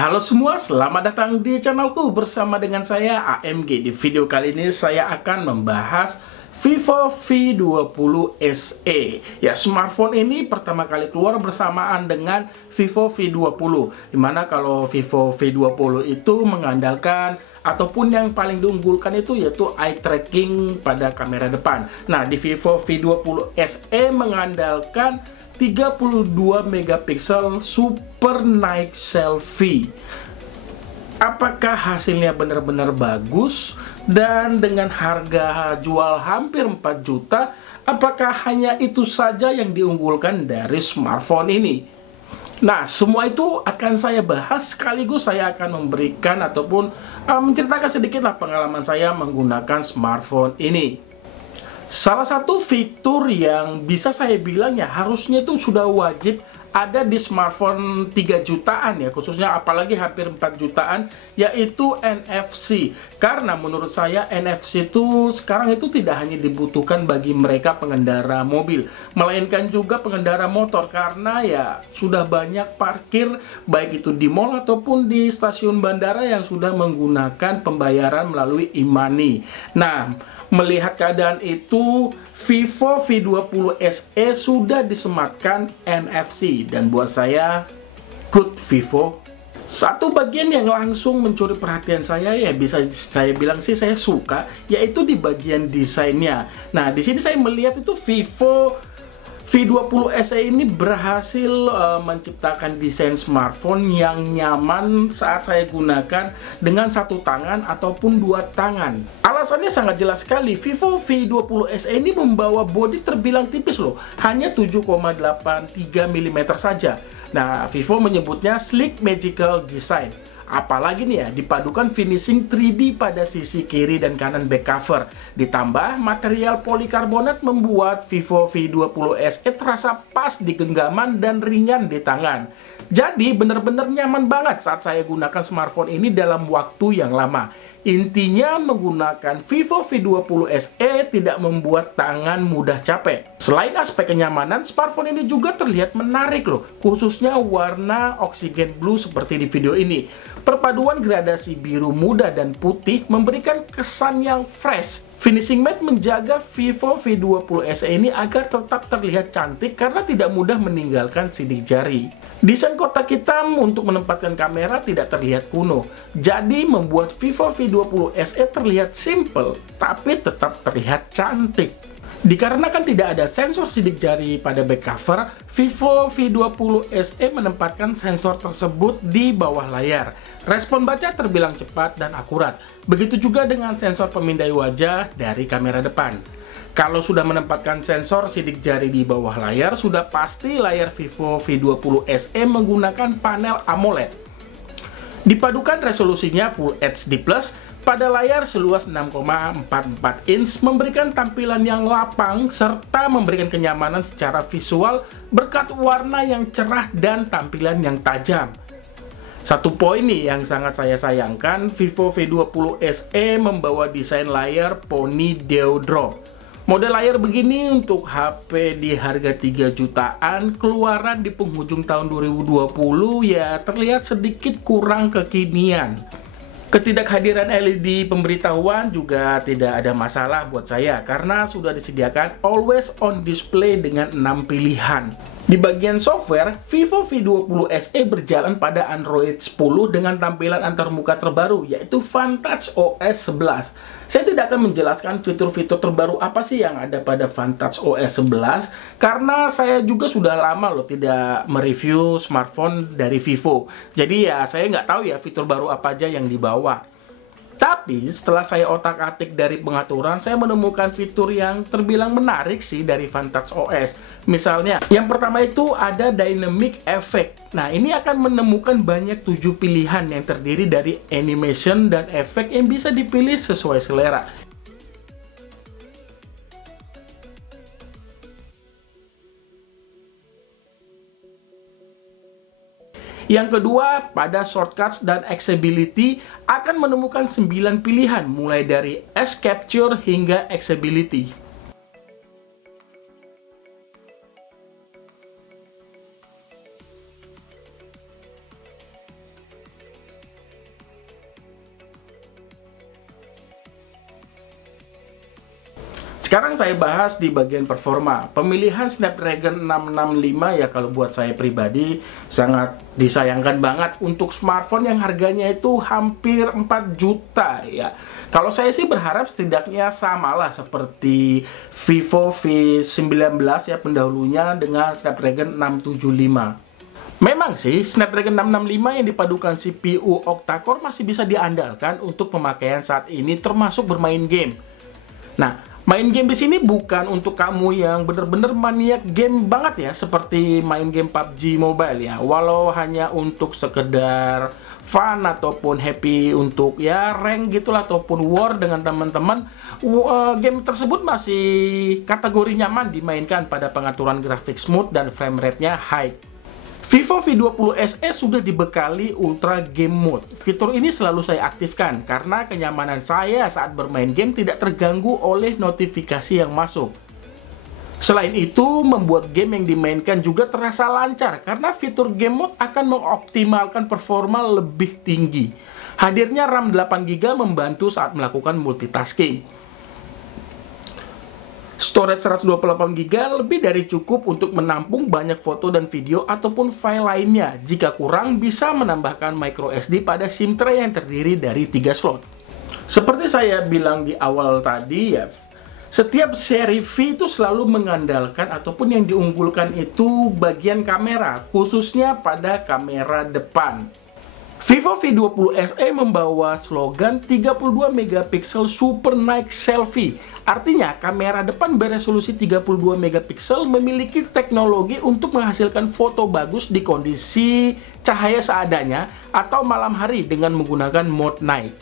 Halo semua, selamat datang di channelku bersama dengan saya AMG. Di video kali ini saya akan membahas Vivo V20 SE. Ya, smartphone ini pertama kali keluar bersamaan dengan Vivo V20. Dimana kalau Vivo V20 itu mengandalkan ataupun yang paling diunggulkan itu yaitu eye tracking pada kamera depan. Nah, di Vivo V20 SE mengandalkan 32 megapiksel super night selfie. Apakah hasilnya benar-benar bagus? Dan dengan harga jual hampir 4 juta, apakah hanya itu saja yang diunggulkan dari smartphone ini? Nah, semua itu akan saya bahas, sekaligus saya akan memberikan ataupun menceritakan sedikitlah pengalaman saya menggunakan smartphone ini. Salah satu fitur yang bisa saya bilang ya harusnya itu sudah wajib ada di smartphone 3 jutaan ya, khususnya apalagi hampir 4 jutaan, yaitu NFC. Karena menurut saya NFC itu sekarang itu tidak hanya dibutuhkan bagi mereka pengendara mobil, melainkan juga pengendara motor, karena ya sudah banyak parkir baik itu di mall ataupun di stasiun bandara yang sudah menggunakan pembayaran melalui e-money. Nah, melihat keadaan itu, Vivo V20 SE sudah disematkan NFC, dan buat saya, good Vivo. Satu bagian yang langsung mencuri perhatian saya, ya bisa saya bilang sih saya suka, yaitu di bagian desainnya. Nah, di sini saya melihat itu Vivo V20 SE ini berhasil menciptakan desain smartphone yang nyaman saat saya gunakan dengan satu tangan ataupun dua tangan. Alasannya sangat jelas sekali, Vivo V20 SE ini membawa bodi terbilang tipis loh, hanya 7,83 mm saja. Nah, Vivo menyebutnya sleek magical design. Apalagi nih ya, dipadukan finishing 3D pada sisi kiri dan kanan back cover. Ditambah material polikarbonat membuat Vivo V20 SE terasa pas di genggaman dan ringan di tangan. Jadi benar-benar nyaman banget saat saya gunakan smartphone ini dalam waktu yang lama. Intinya menggunakan Vivo V20 SE tidak membuat tangan mudah capek. Selain aspek kenyamanan, smartphone ini juga terlihat menarik loh, khususnya warna oxygen blue seperti di video ini. Perpaduan gradasi biru muda dan putih memberikan kesan yang fresh. Finishing matte menjaga Vivo V20 SE ini agar tetap terlihat cantik karena tidak mudah meninggalkan sidik jari. Desain kotak hitam untuk menempatkan kamera tidak terlihat kuno, jadi membuat Vivo V20 SE terlihat simple tapi tetap terlihat cantik. Dikarenakan tidak ada sensor sidik jari pada back cover, Vivo V20 SE menempatkan sensor tersebut di bawah layar. Respon baca terbilang cepat dan akurat. Begitu juga dengan sensor pemindai wajah dari kamera depan. Kalau sudah menempatkan sensor sidik jari di bawah layar, sudah pasti layar Vivo V20 SE menggunakan panel AMOLED. Dipadukan resolusinya Full HD+, pada layar seluas 6,44 inch memberikan tampilan yang lapang serta memberikan kenyamanan secara visual berkat warna yang cerah dan tampilan yang tajam. Satu poin nih yang sangat saya sayangkan, Vivo V20 SE membawa desain layar Pony Deodrop. Model layar begini untuk HP di harga 3 jutaan keluaran di penghujung tahun 2020 ya terlihat sedikit kurang kekinian. Ketidakhadiran LED pemberitahuan juga tidak ada masalah buat saya karena sudah disediakan always on display dengan 6 pilihan. Di bagian software, Vivo V20 SE berjalan pada Android 10 dengan tampilan antarmuka terbaru yaitu Vantage OS 11. Saya tidak akan menjelaskan fitur-fitur terbaru apa sih yang ada pada Vantage OS 11 karena saya juga sudah lama loh tidak mereview smartphone dari Vivo. Jadi ya saya nggak tahu ya fitur baru apa aja yang dibawa. Tapi setelah saya otak-atik dari pengaturan, saya menemukan fitur yang terbilang menarik sih dari Vantage OS. Misalnya, yang pertama itu ada Dynamic Effect. Nah, ini akan menemukan banyak 7 pilihan yang terdiri dari animation dan efek yang bisa dipilih sesuai selera. Yang kedua, pada shortcuts dan accessibility akan menemukan 9 pilihan mulai dari S Capture hingga accessibility. Sekarang saya bahas di bagian performa. Pemilihan Snapdragon 665 ya kalau buat saya pribadi sangat disayangkan banget untuk smartphone yang harganya itu hampir 4 juta ya. Kalau saya sih berharap setidaknya samalah seperti Vivo V19 ya pendahulunya dengan Snapdragon 675. Memang sih, Snapdragon 665 yang dipadukan CPU octa-core masih bisa diandalkan untuk pemakaian saat ini termasuk bermain game. Nah, main game di sini bukan untuk kamu yang bener-bener maniak game banget ya, seperti main game PUBG Mobile ya. Walau hanya untuk sekedar fun ataupun happy untuk ya rank gitulah ataupun war dengan teman-teman, game tersebut masih kategori nyaman dimainkan pada pengaturan grafik smooth dan frame rate-nya high. Vivo V20 SE sudah dibekali Ultra Game Mode. Fitur ini selalu saya aktifkan karena kenyamanan saya saat bermain game tidak terganggu oleh notifikasi yang masuk. Selain itu, membuat game yang dimainkan juga terasa lancar karena fitur Game Mode akan mengoptimalkan performa lebih tinggi. Hadirnya RAM 8GB membantu saat melakukan multitasking. Storage 128GB lebih dari cukup untuk menampung banyak foto dan video ataupun file lainnya. Jika kurang, bisa menambahkan microSD pada SIM tray yang terdiri dari 3 slot. Seperti saya bilang di awal tadi ya, setiap seri V itu selalu mengandalkan ataupun yang diunggulkan itu bagian kamera, khususnya pada kamera depan. Vivo V20 SE membawa slogan 32 megapiksel Super Night Selfie. Artinya, kamera depan beresolusi 32 megapiksel memiliki teknologi untuk menghasilkan foto bagus di kondisi cahaya seadanya atau malam hari dengan menggunakan mode night.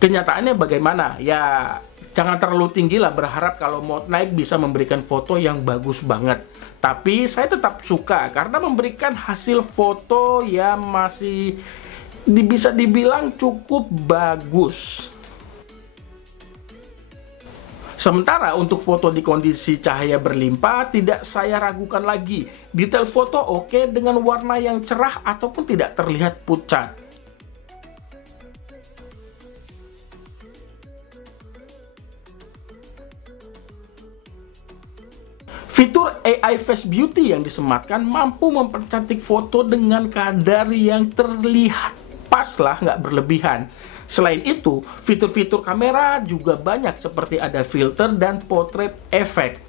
Kenyataannya bagaimana? Ya, jangan terlalu tinggi lah berharap kalau mode night bisa memberikan foto yang bagus banget. Tapi saya tetap suka karena memberikan hasil foto yang masih bisa dibilang cukup bagus. Sementara untuk foto di kondisi cahaya berlimpah tidak saya ragukan lagi. Detail foto oke dengan warna yang cerah ataupun tidak terlihat pucat. Fitur AI Face Beauty yang disematkan mampu mempercantik foto dengan kadar yang terlihat pas lah, nggak berlebihan. Selain itu, fitur-fitur kamera juga banyak seperti ada filter dan portrait effect.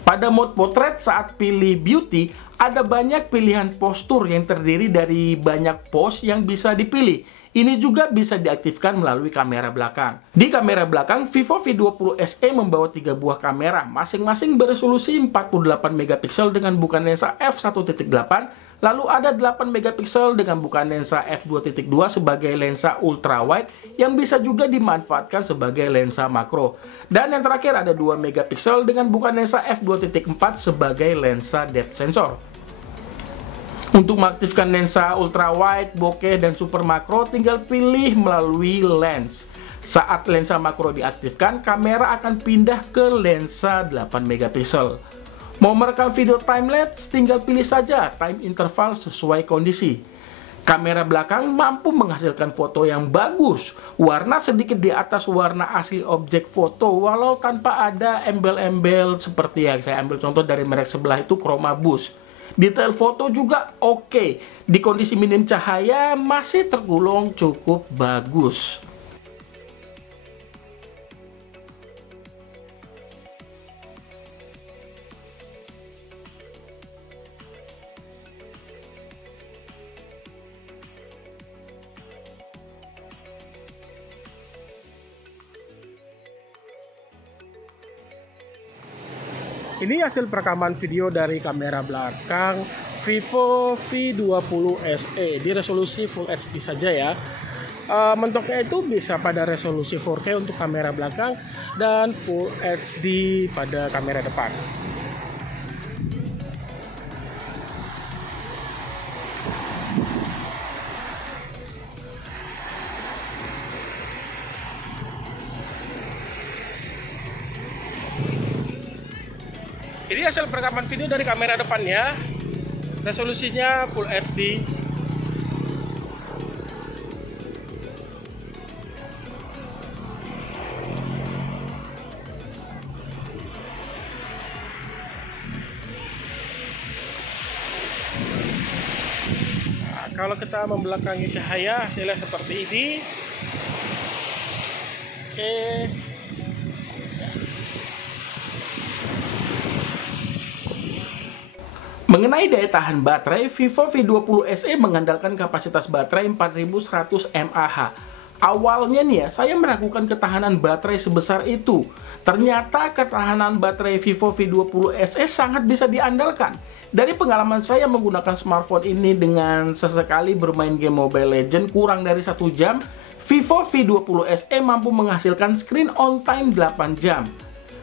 Pada mode portrait saat pilih beauty, ada banyak pilihan postur yang terdiri dari banyak pose yang bisa dipilih. Ini juga bisa diaktifkan melalui kamera belakang. Di kamera belakang, Vivo V20 SE membawa 3 buah kamera, masing-masing beresolusi 48 megapiksel dengan bukaan lensa f1.8, lalu ada 8 megapiksel dengan bukaan lensa f2.2 sebagai lensa ultrawide yang bisa juga dimanfaatkan sebagai lensa makro. Dan yang terakhir ada 2 megapiksel dengan bukaan lensa f2.4 sebagai lensa depth sensor. Untuk mengaktifkan lensa ultrawide, bokeh, dan super makro tinggal pilih melalui lens. Saat lensa makro diaktifkan, kamera akan pindah ke lensa 8 megapiksel. Mau merekam video time-lapse, tinggal pilih saja time interval sesuai kondisi. Kamera belakang mampu menghasilkan foto yang bagus, warna sedikit di atas warna asli objek foto, walau tanpa ada embel-embel seperti yang saya ambil contoh dari merek sebelah itu Chroma Boost. Detail foto juga oke. Di kondisi minim cahaya masih tergolong cukup bagus. Ini hasil perekaman video dari kamera belakang Vivo V20 SE di resolusi Full HD saja ya. Mentoknya itu bisa pada resolusi 4K untuk kamera belakang dan Full HD pada kamera depan. Ini hasil perekaman video dari kamera depannya, resolusinya Full HD. kalau kita membelakangi cahaya hasilnya seperti ini. Oke. Mengenai daya tahan baterai, Vivo V20 SE mengandalkan kapasitas baterai 4100 mAh. Awalnya nih ya, saya meragukan ketahanan baterai sebesar itu. Ternyata ketahanan baterai Vivo V20 SE sangat bisa diandalkan. Dari pengalaman saya menggunakan smartphone ini dengan sesekali bermain game Mobile Legends kurang dari 1 jam, Vivo V20 SE mampu menghasilkan screen on time 8 jam.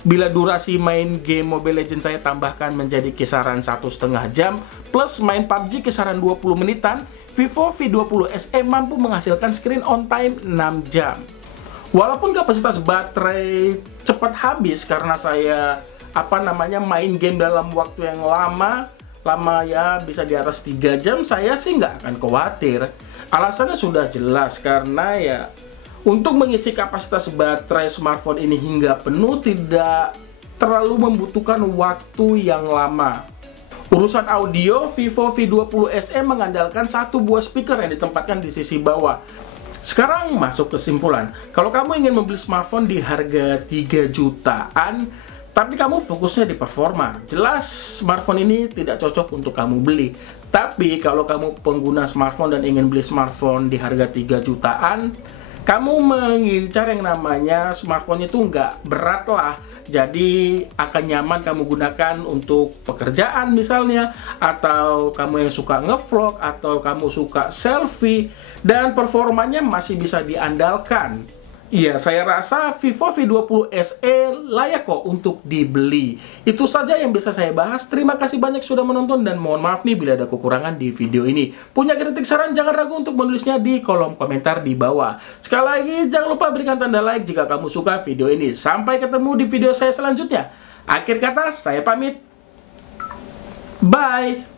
Bila durasi main game Mobile Legends saya tambahkan menjadi kisaran 1,5 jam, plus main PUBG kisaran 20 menitan, Vivo V20 SE mampu menghasilkan screen on time 6 jam. Walaupun kapasitas baterai cepat habis karena saya main game dalam waktu yang lama ya, bisa di atas 3 jam, saya sih nggak akan khawatir. Alasannya sudah jelas, karena ya untuk mengisi kapasitas baterai smartphone ini hingga penuh tidak terlalu membutuhkan waktu yang lama. Urusan audio, Vivo V20 SE mengandalkan satu buah speaker yang ditempatkan di sisi bawah. Sekarang masuk kesimpulan. Kalau kamu ingin membeli smartphone di harga 3 jutaan, tapi kamu fokusnya di performa, jelas smartphone ini tidak cocok untuk kamu beli. Tapi kalau kamu pengguna smartphone dan ingin beli smartphone di harga 3 jutaan, kamu mengincar yang namanya smartphone itu nggak berat lah, jadi akan nyaman kamu gunakan untuk pekerjaan misalnya, atau kamu yang suka ngevlog, atau kamu suka selfie, dan performanya masih bisa diandalkan. Iya, saya rasa Vivo V20 SE layak kok untuk dibeli. Itu saja yang bisa saya bahas. Terima kasih banyak sudah menonton, dan mohon maaf nih bila ada kekurangan di video ini. Punya kritik saran, jangan ragu untuk menulisnya di kolom komentar di bawah. Sekali lagi, jangan lupa berikan tanda like jika kamu suka video ini. Sampai ketemu di video saya selanjutnya. Akhir kata, saya pamit. Bye!